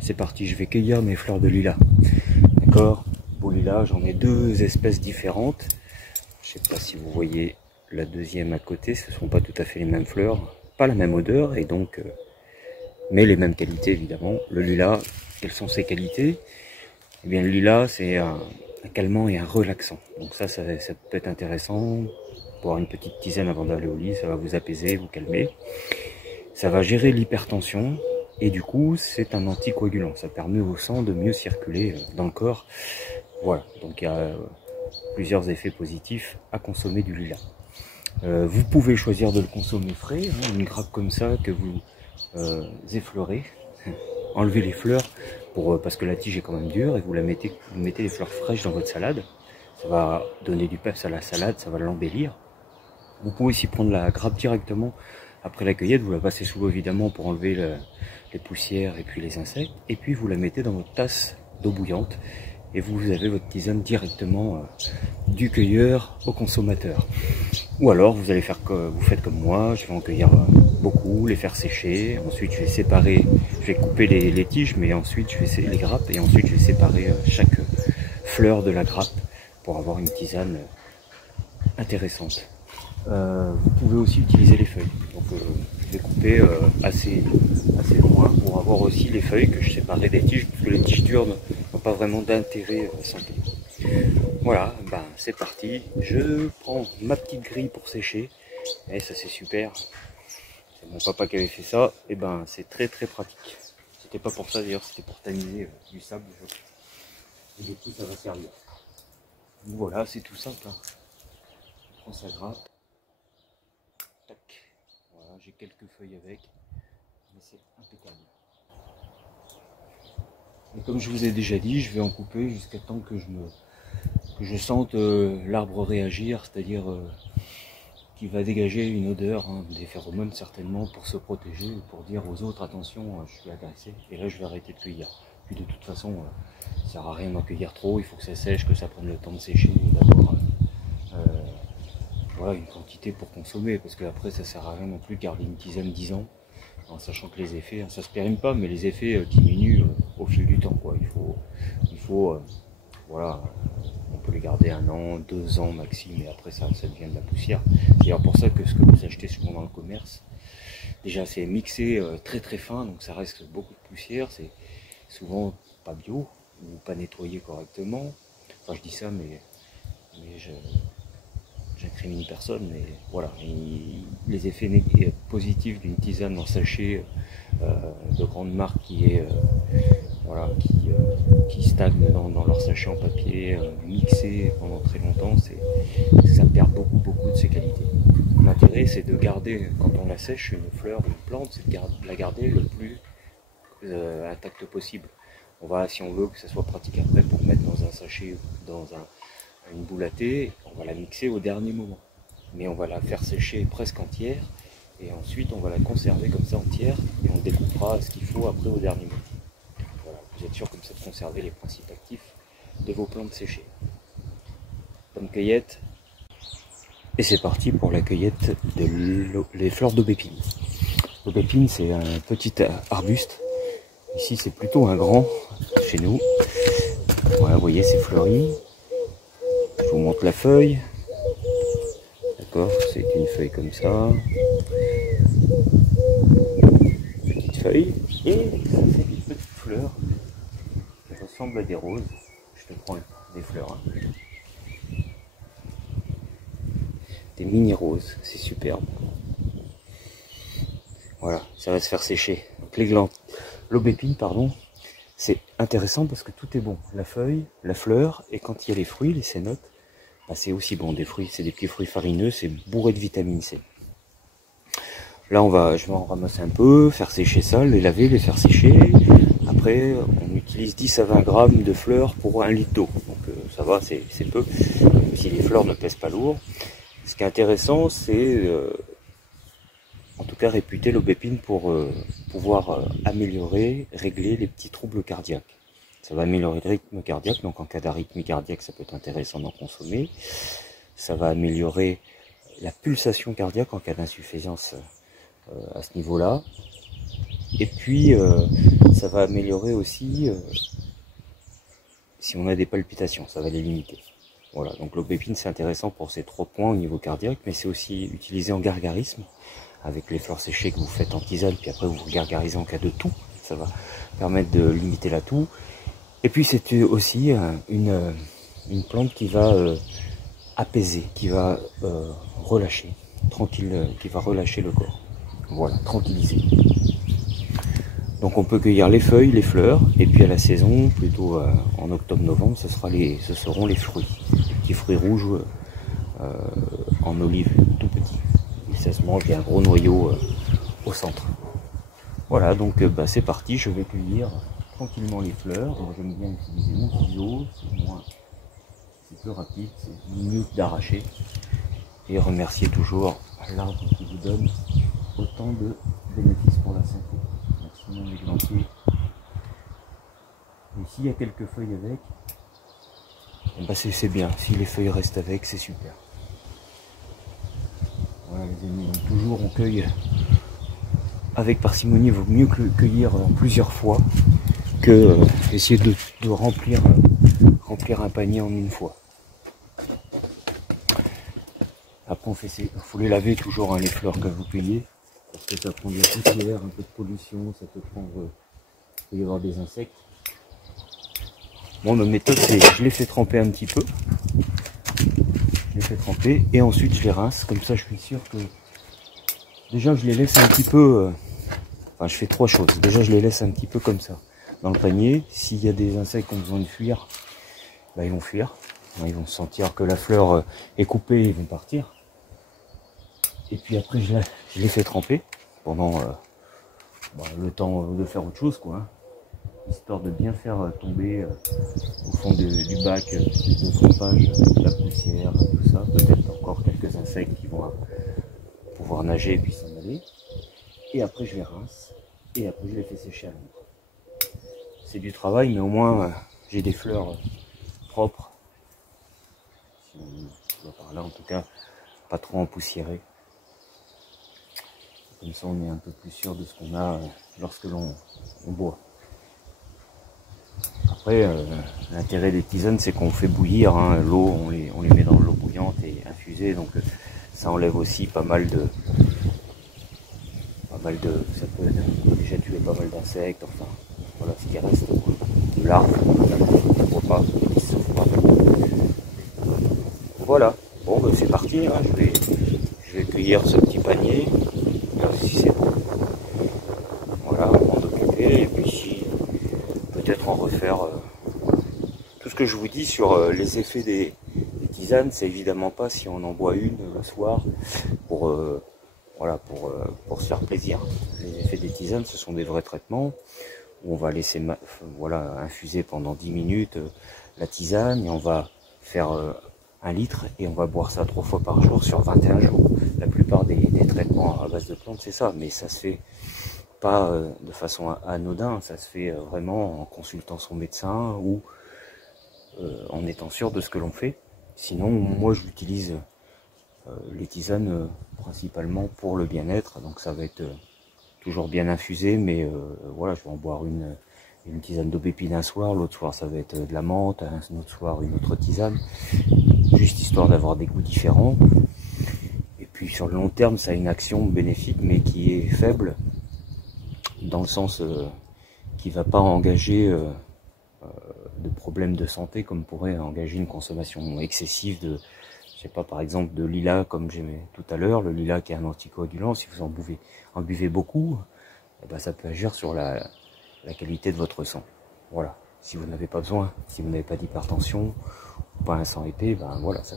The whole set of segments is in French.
c'est parti, je vais cueillir mes fleurs de lilas. D'accord? Beau lilas, j'en ai deux espèces différentes. Je sais pas si vous voyez la deuxième à côté, ce ne sont pas tout à fait les mêmes fleurs, pas la même odeur, et donc, mais les mêmes qualités évidemment. Le lilas, quelles sont ses qualités? Eh bien, le lilas, c'est un calmant et un relaxant. Donc ça peut être intéressant. Boire une petite tisane avant d'aller au lit, ça va vous apaiser, vous calmer. Ça va gérer l'hypertension et du coup, c'est un anticoagulant. Ça permet au sang de mieux circuler dans le corps. Voilà, donc il y a plusieurs effets positifs à consommer du lilas. Vous pouvez choisir de le consommer frais, hein, une grappe comme ça que vous effleurez. Enlevez les fleurs parce que la tige est quand même dure et vous mettez les fleurs fraîches dans votre salade. Ça va donner du peps à la salade, ça va l'embellir. Vous pouvez aussi prendre la grappe directement après la cueillette, vous la passez sous l'eau évidemment pour enlever les poussières et puis les insectes. Et puis vous la mettez dans votre tasse d'eau bouillante et vous avez votre tisane directement du cueilleur au consommateur. Ou alors vous faites comme moi, je vais en cueillir beaucoup, les faire sécher, ensuite je vais couper les tiges, mais ensuite les grappes, et ensuite je vais séparer chaque fleur de la grappe pour avoir une tisane intéressante. Vous pouvez aussi utiliser les feuilles, donc je vais couper assez loin pour avoir aussi les feuilles que je séparais des tiges, parce que les tiges dures n'ont pas vraiment d'intérêt santé. Voilà, ben c'est parti, je prends ma petite grille pour sécher, et ça c'est super, c'est mon papa qui avait fait ça, et ben c'est très pratique. C'était pas pour ça d'ailleurs, c'était pour tamiser du sable, et du coup ça va servir. Donc voilà, c'est tout simple, hein. Je prends sa grappe, tac, voilà, j'ai quelques feuilles avec, mais c'est impeccable. Et comme je vous ai déjà dit, je vais en couper jusqu'à temps que je sente l'arbre réagir, c'est-à-dire qu'il va dégager une odeur, hein, des phéromones certainement, pour se protéger, pour dire aux autres attention, je suis agressé, et là je vais arrêter de cueillir. Puis de toute façon, ça ne sert à rien d'en cueillir trop, il faut que ça sèche, que ça prenne le temps de sécher, et d'avoir voilà, une quantité pour consommer, parce qu'après ça ne sert à rien non plus de garder une tisane 10 ans, en sachant que les effets, ça se périme pas, mais les effets diminuent au fil du temps, quoi. Il faut voilà, on peut les garder 1 an, 2 ans maxi, mais après ça devient de la poussière. C'est d'ailleurs pour ça que ce que vous achetez souvent dans le commerce, déjà c'est mixé très fin, donc ça reste beaucoup de poussière, c'est souvent pas bio, ou pas nettoyé correctement. Enfin je dis ça, mais j'incrimine personne, mais voilà, les effets positifs d'une tisane en sachet de grande marque voilà, qui stagnent dans leur sachet en papier, mixé pendant très longtemps, ça perd beaucoup de ses qualités. L'intérêt c'est de garder, quand on la sèche, une fleur, une plante, c'est de la garder le plus intacte possible. Si on veut que ça soit pratique après pour mettre dans un sachet, dans une boule à thé, on va la mixer au dernier moment. Mais on va la faire sécher presque entière, et ensuite on va la conserver comme ça entière, et on découpera ce qu'il faut après au dernier moment. Voilà, vous êtes sûr comme ça de conserver les principes actifs de vos plantes séchées. Bonne cueillette. Et c'est parti pour la cueillette des fleurs d'aubépine. L'aubépine, c'est un petit arbuste. Ici c'est plutôt un grand chez nous. Voilà, vous voyez, c'est fleuri. Je vous montre la feuille. D'accord, c'est une feuille comme ça. Petite feuille. Et ça fait des petites fleurs qui ressemblent à des roses. Je te prends des fleurs. Hein. Des mini roses, c'est superbe. Voilà, ça va se faire sécher. Donc l'aubépine, pardon, c'est intéressant parce que tout est bon. La feuille, la fleur, et quand il y a les fruits, les cénotes, bah c'est aussi bon. Des fruits, c'est des petits fruits farineux, c'est bourré de vitamine C. Là, je vais en ramasser un peu, faire sécher ça, les laver, les faire sécher. Après, on utilise 10 à 20 grammes de fleurs pour 1 litre d'eau. Donc ça va, c'est peu, même si les fleurs ne pèsent pas lourd. Ce qui est intéressant, c'est en tout cas réputer l'aubépine pour pouvoir améliorer, régler les petits troubles cardiaques. Ça va améliorer le rythme cardiaque, donc en cas d'arythmie cardiaque, ça peut être intéressant d'en consommer. Ça va améliorer la pulsation cardiaque en cas d'insuffisance à ce niveau-là. Et puis ça va améliorer aussi si on a des palpitations, ça va les limiter. Voilà, donc l'aubépine c'est intéressant pour ces 3 points au niveau cardiaque, mais c'est aussi utilisé en gargarisme, avec les fleurs séchées que vous faites en tisane, puis après vous gargarisez en cas de toux, ça va permettre de limiter la toux. Et puis c'est aussi une plante qui va apaiser, qui va relâcher, tranquille, qui va relâcher le corps. Voilà, tranquilliser. Donc on peut cueillir les feuilles, les fleurs, et puis à la saison, plutôt en octobre-novembre, ce seront les fruits. Les petits fruits rouges en olive, tout petits. Et ça se mange, il y a un gros noyau au centre. Voilà, donc c'est parti, je vais cueillir tranquillement les fleurs. J'aime bien utiliser mon ciseau, c'est plus rapide, c'est mieux que d'arracher. Et remercier toujours l'arbre qui vous donne autant de bénéfices pour la santé. Merci mon églantier. Et s'il y a quelques feuilles avec, c'est bien. Si les feuilles restent avec, c'est super. Voilà les amis, donc toujours on cueille avec parcimonie. Il vaut mieux cueillir plusieurs fois que essayer de remplir un panier en une fois. Après il faut les laver toujours les fleurs que vous cueillez, parce que ça prend de la poussière, un peu de pollution, ça peut prendre, il peut y avoir des insectes. Bon, ma méthode c'est je les fais tremper un petit peu, et ensuite je les rince, comme ça je suis sûr que déjà je les laisse un petit peu, enfin je fais 3 choses. Déjà je les laisse un petit peu comme ça dans le panier. S'il y a des insectes qui ont besoin de fuir, ils vont fuir. Ils vont sentir que la fleur est coupée, ils vont partir. Et puis après je les fais tremper pendant le temps de faire autre chose, quoi, hein, histoire de bien faire tomber au fond du bac de trempage la poussière, tout ça. Peut-être encore quelques insectes qui vont pouvoir nager et puis s'en aller. Et après je les rince et après je les fais sécher à l'ombre. C'est du travail, mais au moins j'ai des fleurs propres. Si on voit par là, en tout cas, pas trop empoussiéré. Comme ça, on est un peu plus sûr de ce qu'on a lorsque l'on boit. Après, l'intérêt des tisanes, c'est qu'on fait bouillir l'eau, on les met dans l'eau bouillante et infusée, donc ça enlève aussi pas mal de, ça peut déjà tuer pas mal d'insectes, enfin, voilà ce qui reste, quoi, de larves, pourquoi pas, qui se fera. Voilà, bon c'est parti, hein. Je vais cueillir ce petit panier, là si c'est bon, voilà, m'en occuper, et puis si peut-être en refaire. Tout ce que je vous dis sur les effets des tisanes, c'est évidemment pas si on en boit une le soir pour se faire plaisir. Les effets des tisanes, ce sont des vrais traitements où on va laisser infuser pendant 10 minutes la tisane, et on va faire 1 litre et on va boire ça 3 fois par jour sur 21 jours. La plupart des traitements à base de plantes, c'est ça, mais ça se fait pas de façon anodin, ça se fait vraiment en consultant son médecin ou en étant sûr de ce que l'on fait. Sinon, moi j'utilise les tisanes principalement pour le bien-être, donc ça va être toujours bien infusé, mais voilà, je vais en boire une tisane d'aubépine un soir, l'autre soir ça va être de la menthe, un autre soir une autre tisane, juste histoire d'avoir des goûts différents. Et puis sur le long terme, ça a une action bénéfique, mais qui est faible, dans le sens qui ne va pas engager de problèmes de santé comme pourrait engager une consommation excessive de, je sais pas, par exemple de lilas, comme j'aimais tout à l'heure, le lilas qui est un anticoagulant. Si vous en buvez beaucoup, ça peut agir sur la qualité de votre sang. Voilà, si vous n'avez pas besoin, si vous n'avez pas d'hypertension, ou pas un sang épais, voilà, ça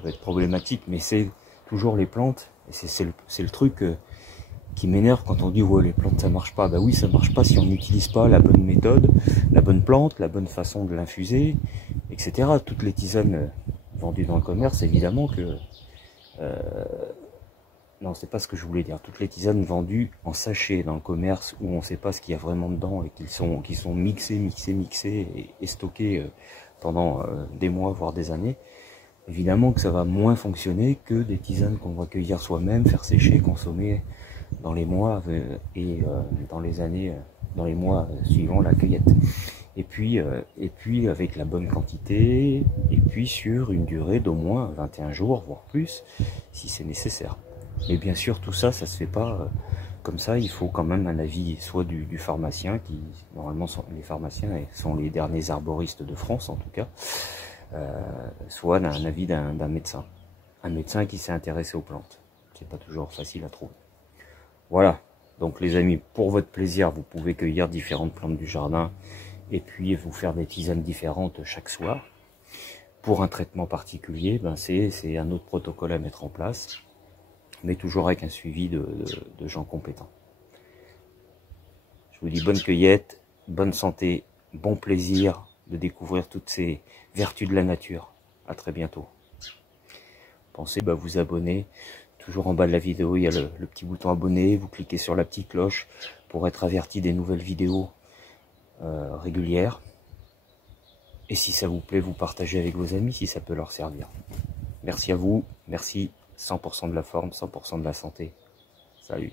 peut être problématique, mais c'est toujours les plantes, et c'est le truc qui m'énerve quand on dit ouais les plantes ça marche pas. Oui, ça marche pas si on n'utilise pas la bonne méthode, la bonne plante, la bonne façon de l'infuser, etc. Toutes les tisanes vendues dans le commerce, évidemment que non, c'est pas ce que je voulais dire. Toutes les tisanes vendues en sachet dans le commerce, où on sait pas ce qu'il y a vraiment dedans et qui sont mixées et stockées pendant des mois voire des années, évidemment que ça va moins fonctionner que des tisanes qu'on va cueillir soi-même, faire sécher, consommer dans les mois et dans les années, dans les mois suivant la cueillette. Et puis avec la bonne quantité, et puis sur une durée d'au moins 21 jours, voire plus, si c'est nécessaire. Mais bien sûr, tout ça, ça se fait pas comme ça. Il faut quand même un avis, soit du pharmacien, qui normalement les pharmaciens sont les derniers arboristes de France en tout cas, soit un avis d'un médecin. Un médecin qui s'est intéressé aux plantes. C'est pas toujours facile à trouver. Voilà. Donc les amis, pour votre plaisir, vous pouvez cueillir différentes plantes du jardin et puis vous faire des tisanes différentes chaque soir. Pour un traitement particulier, ben c'est un autre protocole à mettre en place, mais toujours avec un suivi de gens compétents. Je vous dis bonne cueillette, bonne santé, bon plaisir de découvrir toutes ces vertus de la nature. À très bientôt. Pensez à vous abonner. Toujours en bas de la vidéo, il y a le petit bouton abonner. Vous cliquez sur la petite cloche pour être averti des nouvelles vidéos régulières. Et si ça vous plaît, vous partagez avec vos amis si ça peut leur servir. Merci à vous. Merci. 100% de la forme, 100% de la santé. Salut.